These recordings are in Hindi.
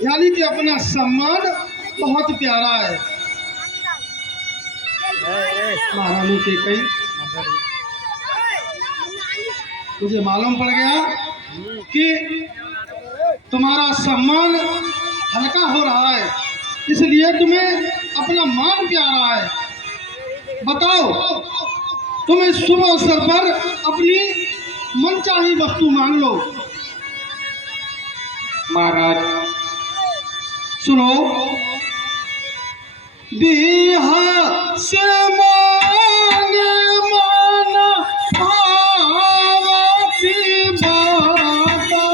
यानी कि अपना सम्मान बहुत प्यारा है। महारानी के कई मुझे मालूम पड़ गया कि तुम्हारा सम्मान हल्का हो रहा है, इसलिए तुम्हें अपना मान प्यारा है। बताओ, तुम इस शुभ अवसर पर अपनी मनचाही वस्तु मांग लो। महाराज सुनो, बिहा से मांगे माना भावती बाता।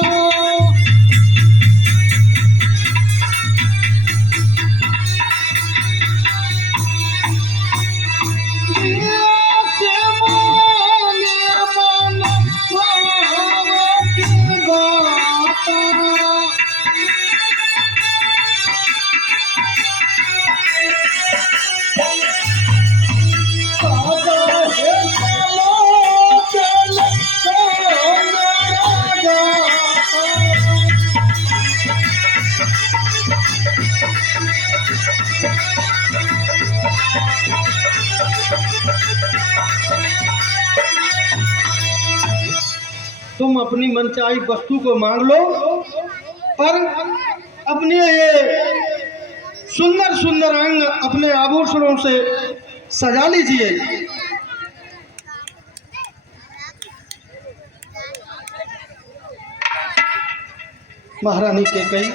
बिहा से मांगे माना भावती बाता। तुम अपनी मनचाही वस्तु को मांग लो, पर अपने ये सुंदर सुंदर अंग अपने आभूषणों से सजा लीजिए। महारानी के कई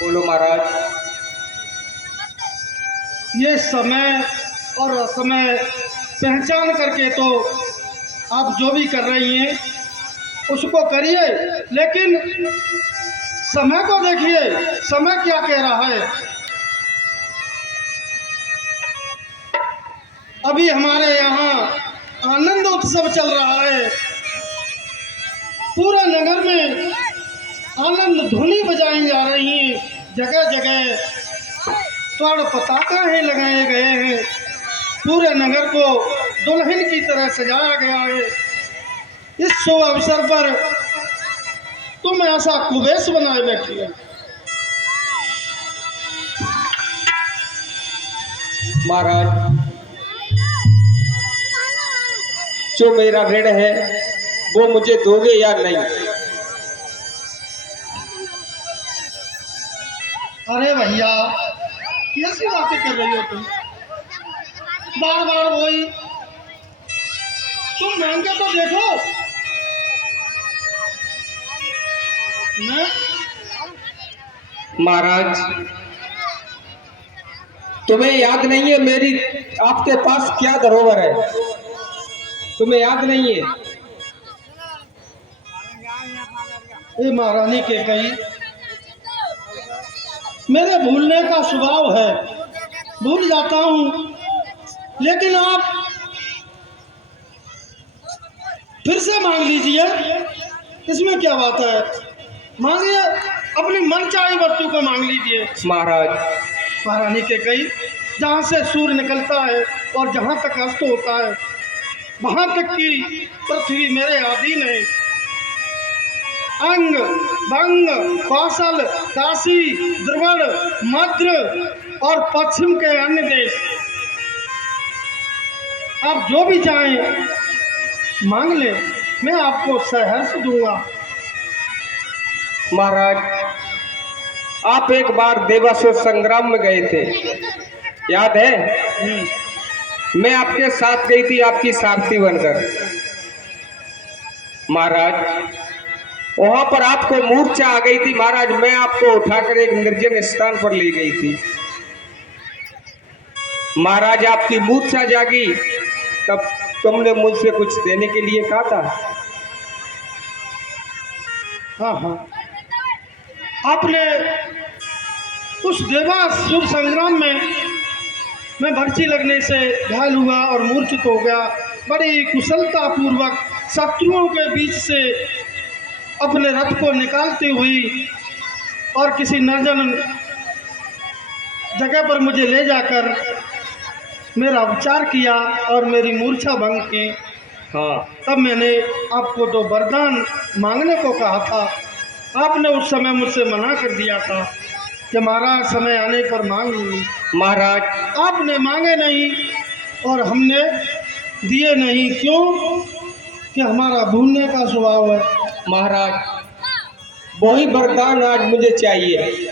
बोलो महाराज। ये समय और असमय पहचान करके तो आप जो भी कर रही हैं उसको करिए, लेकिन समय को देखिए, समय क्या कह रहा है। अभी हमारे यहाँ आनंद उत्सव चल रहा है, पूरे नगर में आनंद धुनी बजाई जा रही हैं, जगह जगह स्वर्ण पताकाएं लगाए गए हैं, पूरे नगर को दुल्हन की तरह सजाया गया है। इस शुभ अवसर पर तुम ऐसा कुबेश बनाए बैठी हो। महाराज, जो मेरा ऋण है वो मुझे दोगे या नहीं? अरे भैया, कैसी बातें कर रही हो तुम? बार बार वही, तुम मांग के तो देखो। मैं महाराज, तुम्हें याद नहीं है मेरी आपके पास क्या धरोहर है? तुम्हें याद नहीं है? ये महारानी के कई मेरे भूलने का स्वभाव है, भूल जाता हूँ, लेकिन आप फिर से मांग लीजिए, इसमें क्या बात है। मांगिए, अपनी मनचाही वस्तु को मांग लीजिए। महाराज, महारानी के कई जहाँ से सूर्य निकलता है और जहाँ तक अस्त होता है, वहाँ तक की पृथ्वी मेरे अधीन है। अंग, बंग, कौशल, काशी, द्रवण, मध्य और पश्चिम के अन्य देश, आप जो भी चाहें मांग ले, मैं आपको सहर्ष दूंगा। महाराज, आप एक बार देवासुर संग्राम में गए थे, याद है? मैं आपके साथ गई थी, आपकी सारथी बनकर। महाराज, वहां पर आपको मूर्छा आ गई थी। महाराज, मैं आपको उठाकर एक निर्जन स्थान पर ले गई थी। महाराज, आपकी मूर्छा जागी, तब तुमने मुझसे कुछ देने के लिए कहा था। हाँ हाँ, आपने उस देवासुर संग्राम में मैं भर्ची लगने से घायल हुआ और मूर्छित हो गया। बड़ी कुशलता पूर्वक शत्रुओं के बीच से अपने रथ को निकालती हुई और किसी निर्जन जगह पर मुझे ले जाकर मेरा उपचार किया और मेरी मूर्छा भंग की। हाँ, तब मैंने आपको तो वरदान मांगने को कहा था, आपने उस समय मुझसे मना कर दिया था कि महाराज समय आने पर मांग लूँगी। महाराज आपने मांगे नहीं और हमने दिए नहीं। क्यों? कि हमारा भूलने का स्वभाव है। महाराज वही वरदान आज मुझे चाहिए।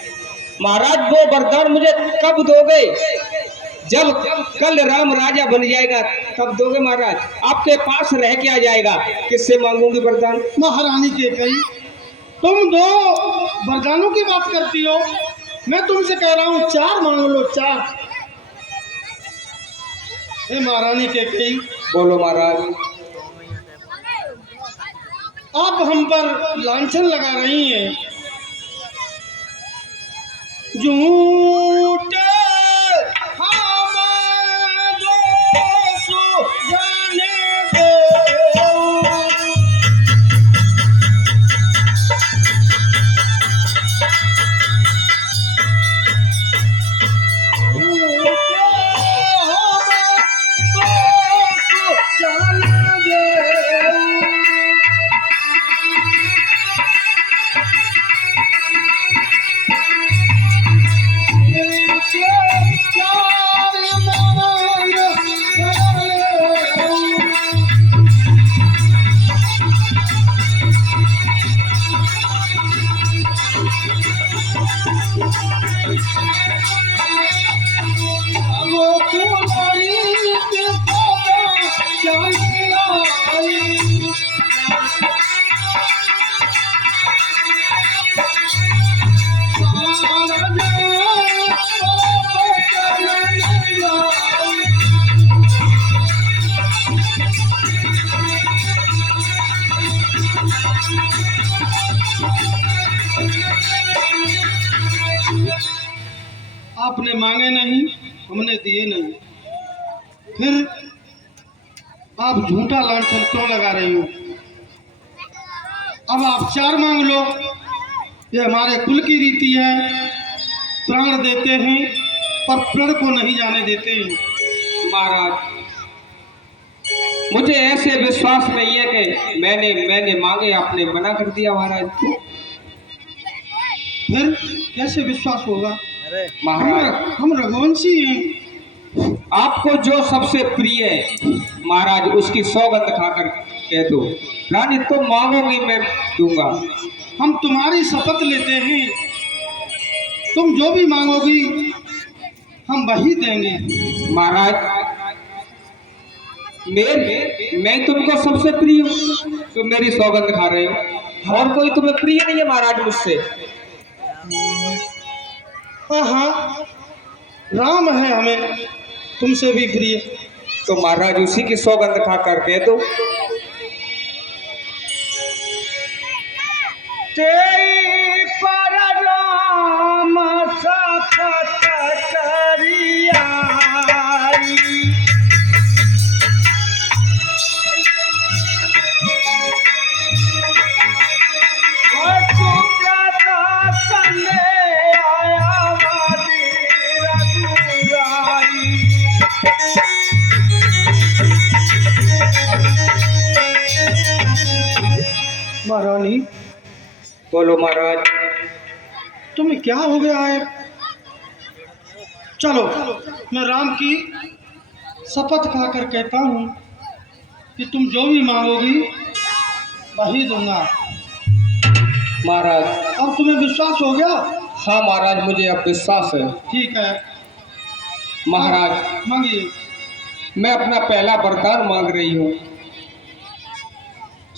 महाराज वो वरदान मुझे कब दोगे? जब कल राम राजा बन जाएगा तब दोगे महाराज। आपके पास रह के आ जाएगा, किससे मांगूंगी वरदान? महारानी के कई तुम दो वरदानों की बात करती हो, मैं तुमसे कह रहा हूँ 4 मांग लो, 4। हे महारानी के कई, बोलो महाराज। आप हम पर लांछन लगा रही हैं। झूठे हम दोष जाने दो। आपने मांगे नहीं, हमने दिए नहीं, फिर आप झूठा लांछन क्यों लगा रही हो? अब आप 4 मांग लो, ये हमारे कुल की रीति है। प्राण देते हैं पर प्रण को नहीं जाने देते हैं। महाराज मुझे ऐसे विश्वास नहीं है कि मैंने मांगे आपने मना कर दिया महाराज। फिर कैसे विश्वास होगा? महाराज हम रघुवंशी हैं। आपको जो सबसे प्रिय है महाराज उसकी सौगंध खाकर कह दो। रानी तुम मांगोगे मैं दूंगा। हम तुम्हारी शपथ लेते हैं, तुम जो भी मांगोगी हम वही देंगे। महाराज मैं तुमको सबसे प्रिय हूँ, तुम मेरी सौगंध खा रहे हो और कोई तुम्हें प्रिय नहीं है महाराज मुझसे। हाँ, राम है हमें तुमसे भी प्रिय। तो महाराज उसी की सौगंध खा कर कह दो। तेरी पर राम शपथ करिया, महारानी बोलो महाराज। तुम्हें क्या हो गया है? चलो मैं राम की शपथ खाकर कहता हूँ कि तुम जो भी मांगोगी वही दूंगा। महाराज अब तुम्हें विश्वास हो गया? हाँ महाराज मुझे अब विश्वास है। ठीक है महाराज मांगिए। मैं अपना पहला वरदान मांग रही हूँ।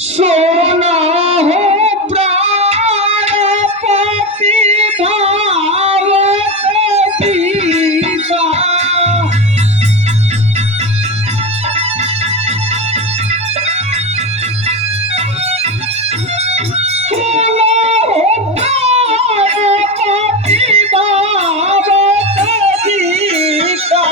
सोना हो प्राणपति भारत जीता, सोना हो प्राणपति भारत जीता,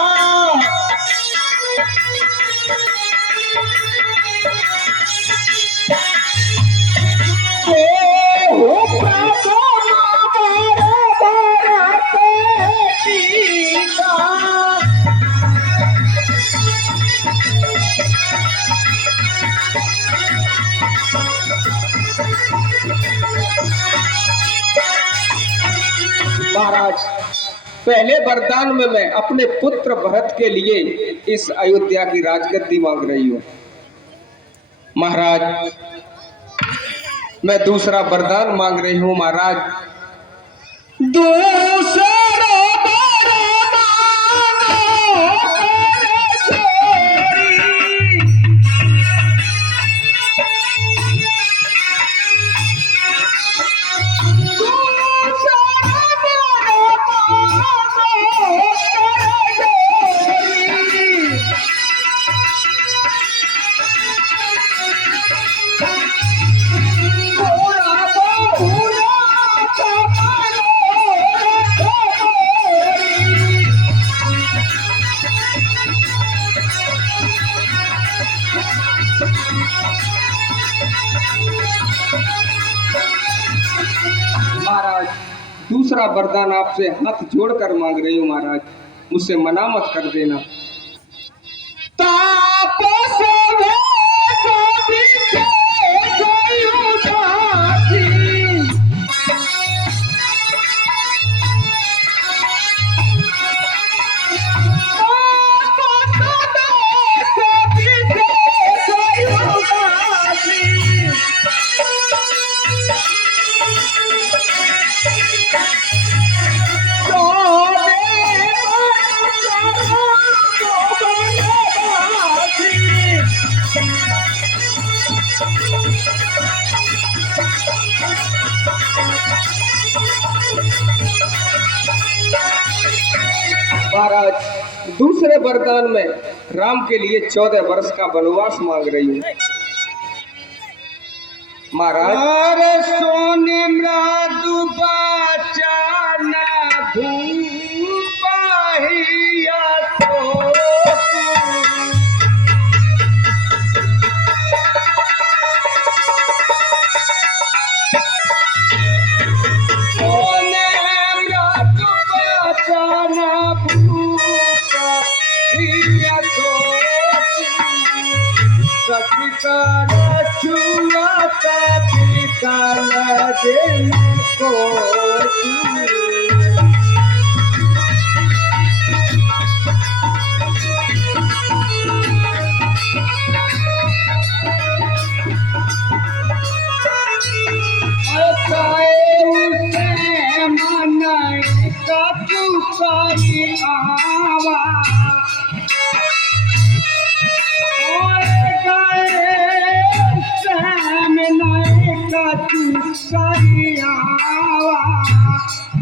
महाराज, पहले वरदान में मैं अपने पुत्र भरत के लिए इस अयोध्या की राजगद्दी मांग रही हूँ। महाराज, मैं दूसरा वरदान मांग रही हूँ। महाराज, दूसरा महाराज, दूसरा वरदान आपसे हाथ जोड़कर मांग रही हूँ। महाराज, मुझसे मना मत कर देना। तापस महाराज, दूसरे वरदान में राम के लिए 14 वर्ष का वनवास मांग रही हूँ। महाराज, सोने मृदु बचाना भूपाहिया तो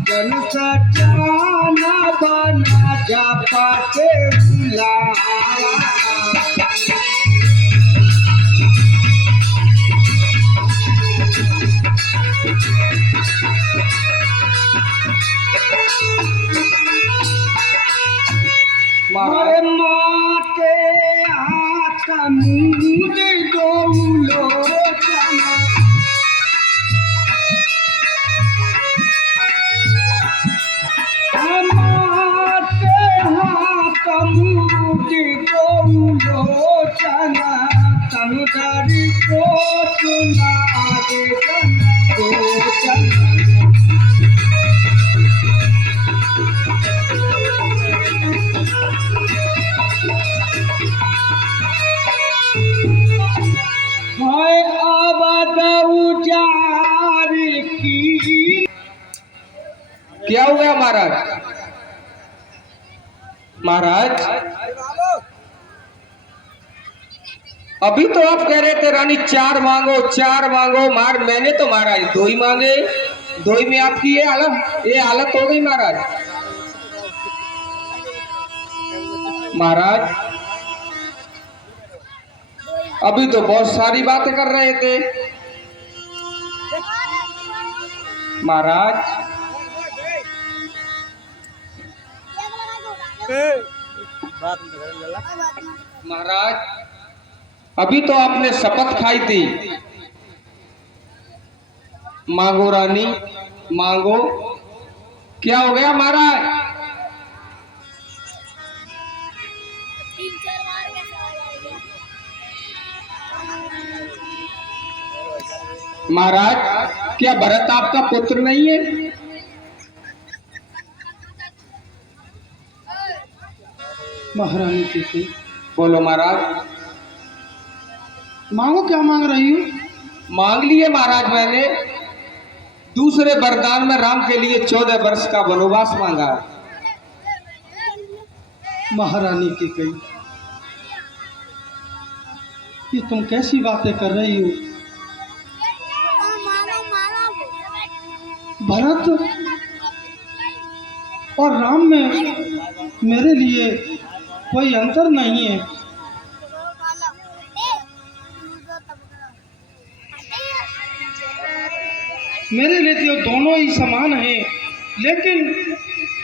जन सचाना बना जा पाते मारे माते आतमुद गौलो जना क्या हुआ महाराज? महाराज, अभी तो आप कह रहे थे रानी 4 मांगो 4 मांगो। मैंने तो महाराज 2 ही मांगे। 2 ही में आपकी ये हालत हो गई महाराज। महाराज, अभी तो बहुत सारी बातें कर रहे थे। महाराज, महाराज, अभी तो आपने शपथ खाई थी, मांगो रानी मांगो। क्या हो गया महाराज? महाराज, क्या भरत आपका पुत्र नहीं है? महारानी कैकेयी, बोलो महाराज। मांगो, क्या मांग रही हो? मांग लिए महाराज, मैंने दूसरे वरदान में राम के लिए 14 वर्ष का वनवास मांगा। महारानी कैकेयी, ये तुम कैसी बातें कर रही हो? भरत और राम में मेरे लिए कोई अंतर नहीं है। मेरे लिए तो दोनों ही समान हैं, लेकिन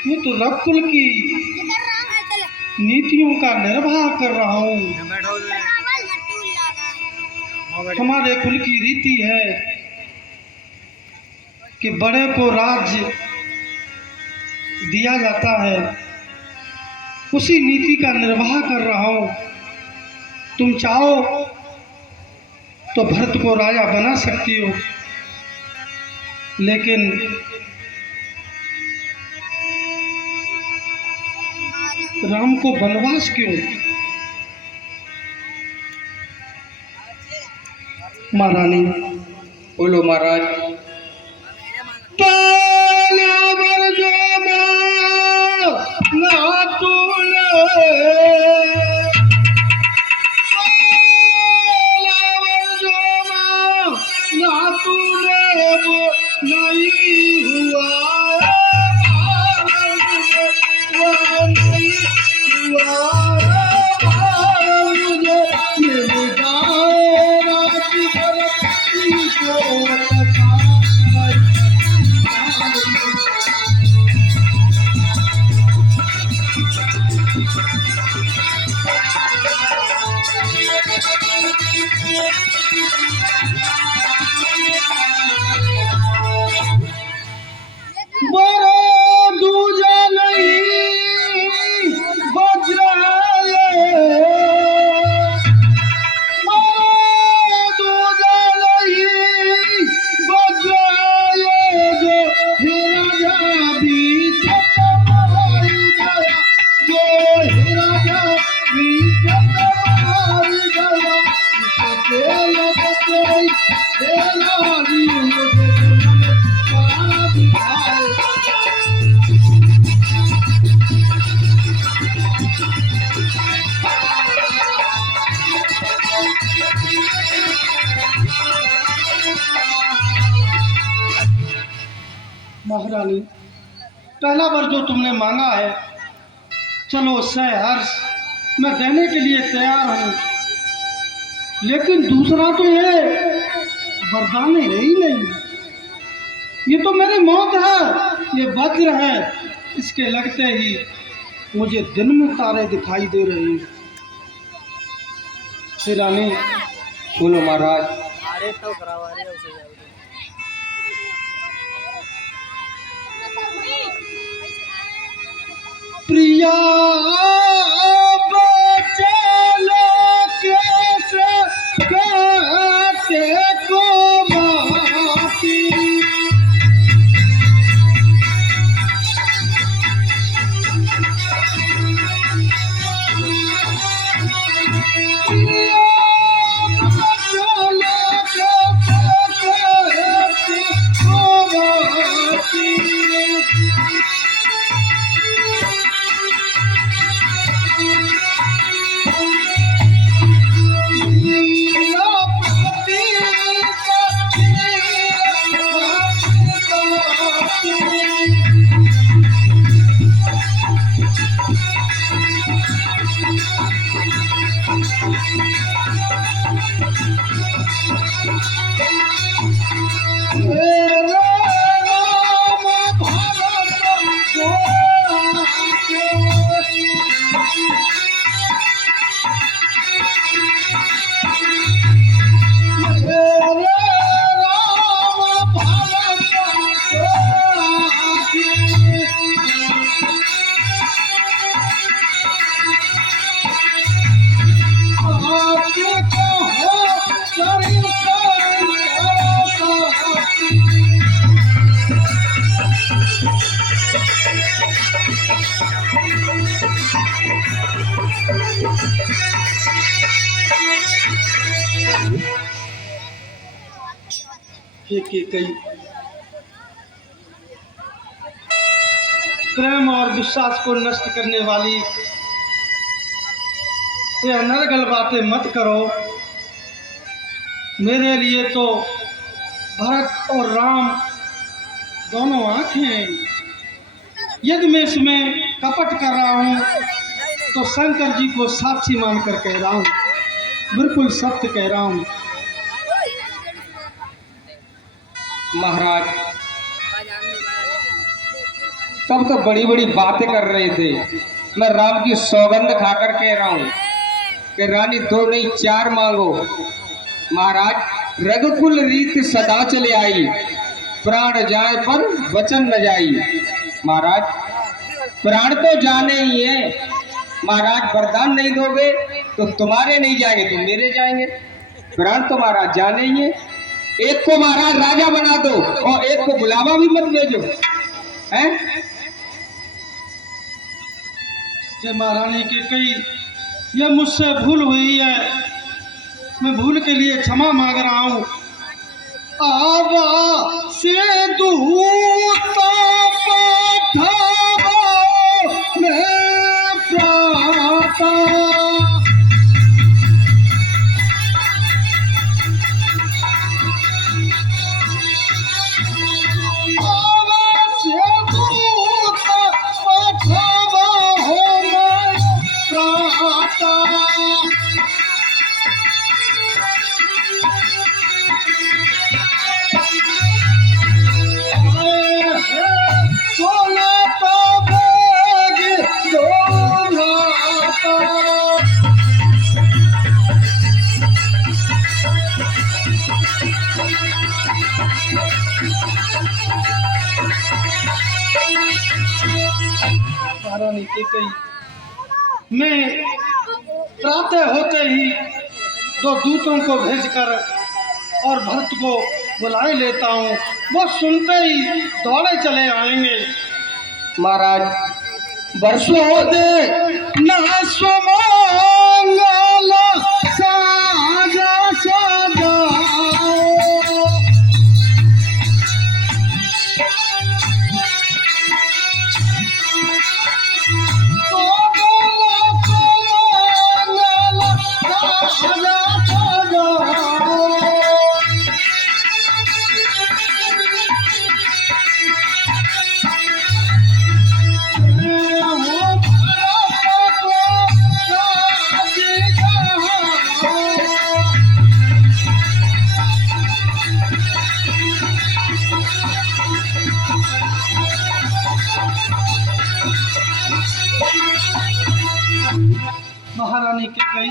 मैं तो रघुकुल की नीतियों का निर्वाह कर रहा हूँ। हमारे कुल की रीति है कि बड़े को राज्य दिया जाता है, उसी नीति का निर्वाह कर रहा हूँ। तुम चाहो तो भरत को राजा बना सकती हो, लेकिन राम को वनवास क्यों? महारानी, बोलो महाराज। महारानी, पहला वर जो तुमने मांगा है, चलो सहर्ष मैं देने के लिए तैयार हूँ, लेकिन दूसरा तो ये वरदान है ही नहीं। ये तो मेरी मौत है, ये वज्र है, इसके लगते ही मुझे दिन में तारे दिखाई दे रहे हैं। श्री रानी, बोलो महाराज। प्रिया बचलो कैसे कहते को माती, हे केकई, प्रेम और विश्वास को नष्ट करने वाली ये अनर्गल बातें मत करो। मेरे लिए तो भरत और राम दोनों आंखें हैं। यदि मैं इसमें कपट कर रहा हूँ तो शंकर जी को साक्षी मानकर कह रहा हूँ, बिल्कुल सत्य कह रहा हूँ। महाराज तब तो बड़ी बड़ी बातें कर रहे थे, मैं राम की सौगंध खाकर कह रहा हूँ कि रानी 2 नहीं 4 मांगो। महाराज रघुकुल रीत सदा चले आई, प्राण जाए पर वचन न जाई। महाराज प्राण तो जाने ही है, महाराज वरदान नहीं दोगे तो तुम्हारे नहीं जाएंगे तो मेरे जाएंगे। प्राण तो महाराज जाने ही है। एक को महाराज राजा बना दो और एक को बुलावा भी मत भेजो, हैं? जय महारानी केकई, यह मुझसे भूल हुई है, मैं भूल के लिए क्षमा मांग रहा हूँ। आवा से दूता पठावा मैं प्राता, आवा से दूता पठावा हो मैं प्राता। सोना तो भोग दोहराता, महारानी केकई, मैं प्रातः होते ही 2 दूतों को भेजकर और भरत को बुलाए लेता हूँ, वो सुनते ही दौड़े चले आएंगे। महाराज वर्षों सो दे न सुमंगल साजा सजाओ, तो बोलो सुमंगल साजा सजाओ। महारानी केकई,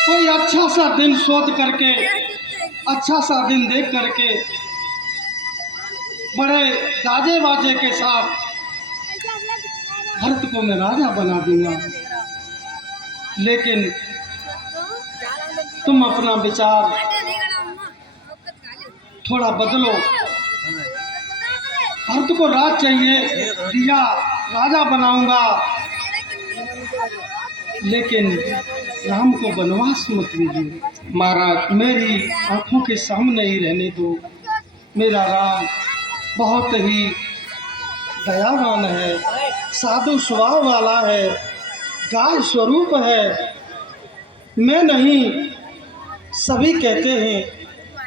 कोई अच्छा सा दिन शोध करके, अच्छा सा दिन देख करके बड़े गाजे बाजे के साथ भरत को मैं राजा बना दूंगा, लेकिन तुम अपना विचार थोड़ा बदलो। भरत को राज चाहिए, दिया राजा बनाऊंगा, लेकिन राम को वनवास मत दीजिए। महाराज मेरी आंखों के सामने ही रहने दो। मेरा राम बहुत ही दयावान है, साधु स्वभाव वाला है, गाय स्वरूप है। मैं नहीं, सभी कहते हैं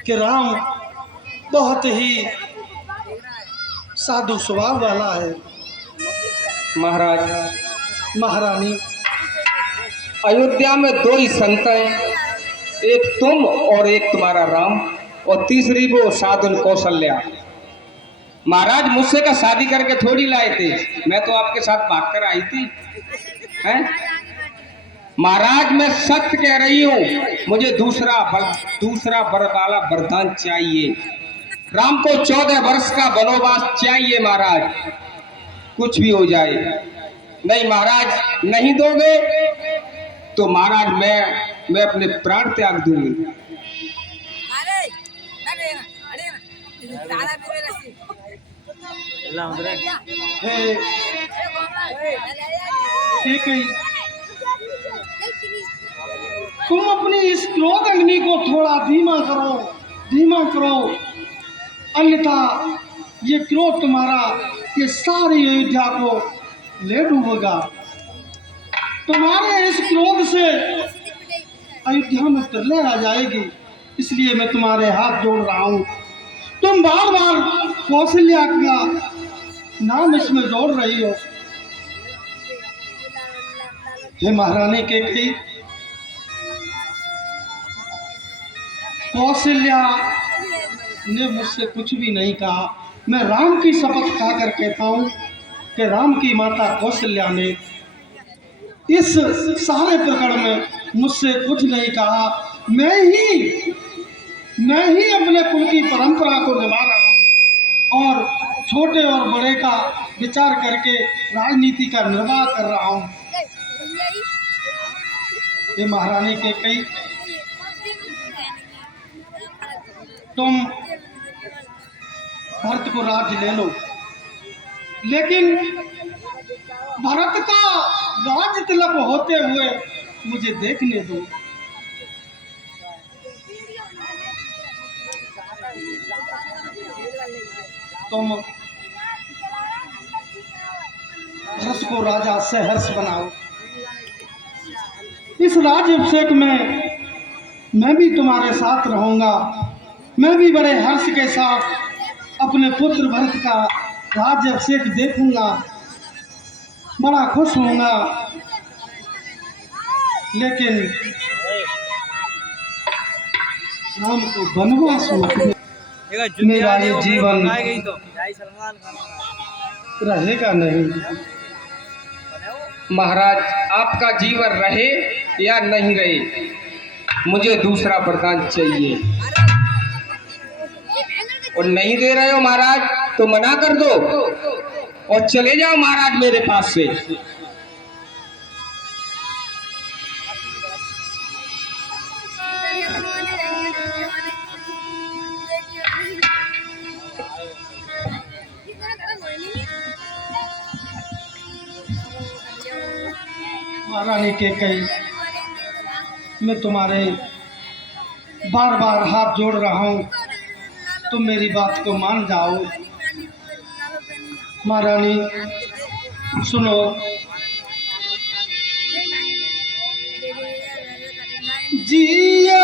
कि राम बहुत ही साधु स्वभाव वाला है। महाराज महारानी, अयोध्या में 2 ही संत हैं, एक तुम और एक तुम्हारा राम, और तीसरी वो साधुन कौशल्या। महाराज मुझसे का शादी करके थोड़ी लाए थे, मैं तो आपके साथ भाग कर आई थी, हैं? महाराज मैं सत्य कह रही हूँ, मुझे दूसरा वर वाला वरदान चाहिए। राम को 14 वर्ष का वनवास चाहिए महाराज, कुछ भी हो जाए। नहीं महाराज नहीं दोगे तो महाराज मैं अपने प्राण त्याग दूंगी। ठीक है, तुम अपनी इस क्रोध अग्नि को थोड़ा धीमा करो, धीमा करो, अन्यथा ये क्रोध तुम्हारा ये सारी अयोध्या को ले डूबेगा। तुम्हारे इस क्रोध से अयोध्या में प्रलय आ जाएगी, इसलिए मैं तुम्हारे हाथ जोड़ रहा हूँ। तुम बार बार कौशल्या का नाम इसमें जोड़ रही हो। हे महारानी कैकेयी, कौशल्या ने मुझसे कुछ भी नहीं कहा। मैं राम की शपथ खाकर कहता हूँ कि राम की माता कौशल्या ने इस सारे प्रकरण में मुझसे कुछ नहीं कहा। मैं ही अपने कुल की परंपरा को निभा रहा हूँ और छोटे और बड़े का विचार करके राजनीति का निर्वाह कर रहा हूँ। ये महारानी कैकेयी, तुम भरत को राज्य ले लो, लेकिन भरत का राज्य तिलक होते हुए मुझे देखने दो। तुम भरत को राजा सहर्ष बनाओ। इस राज्याभिषेक में मैं भी तुम्हारे साथ रहूंगा। मैं भी बड़े हर्ष के साथ अपने पुत्र भरत का राज्याभिषेक देखूंगा, बड़ा खुश होऊंगा। लेकिन राम को वनवास में मेरा ये जीवन रहेगा नहीं। महाराज, आपका जीवन रहे या नहीं रहे, मुझे दूसरा वरदान चाहिए। और नहीं दे रहे हो महाराज तो मना कर दो और चले जाओ महाराज मेरे पास से। महारानी कैकेयी, मैं तुम्हारे बार बार हाथ जोड़ रहा हूँ, तुम मेरी बात को मान जाओ। महारानी सुनो, जिया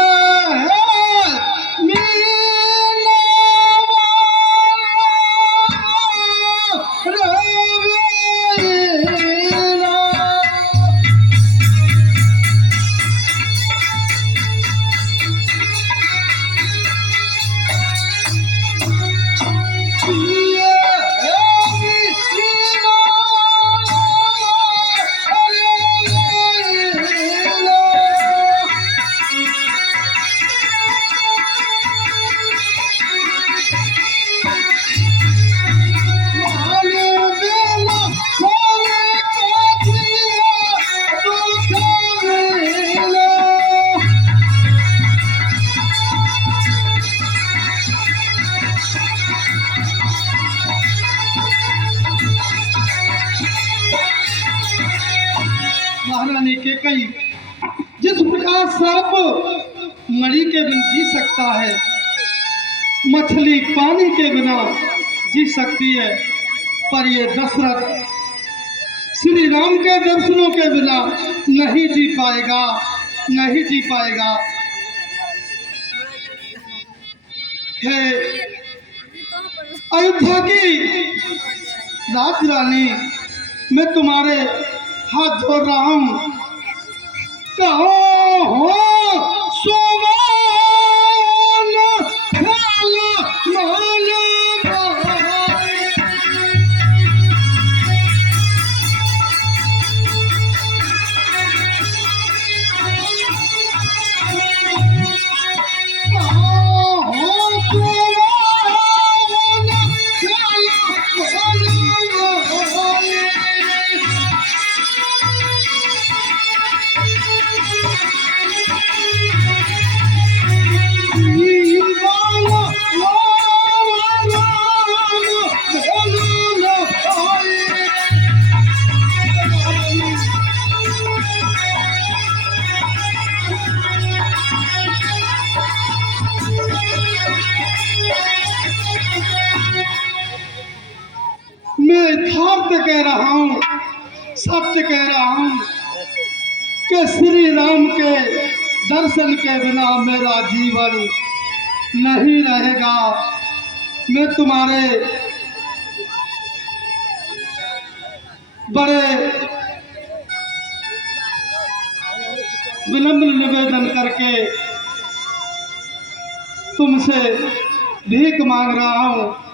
महारानी कैकेयी, जिस प्रकार सांप मणि के बिना जी सकता है, मछली पानी के बिना जी सकती है, पर ये दशरथ श्री राम के दर्शनों के बिना नहीं जी पाएगा, नहीं जी पाएगा। हे अयोध्या की राजरानी, मैं तुम्हारे हाथ जोड़ रहा हूँ। कहो हो सोमान मैं यथार्थ कह रहा हूँ, सत्य कह रहा हूँ कि श्री राम के दर्शन के बिना मेरा जीवन नहीं रहेगा। मैं तुम्हारे बड़े विनम्र निवेदन करके तुमसे भीख मांग रहा हूँ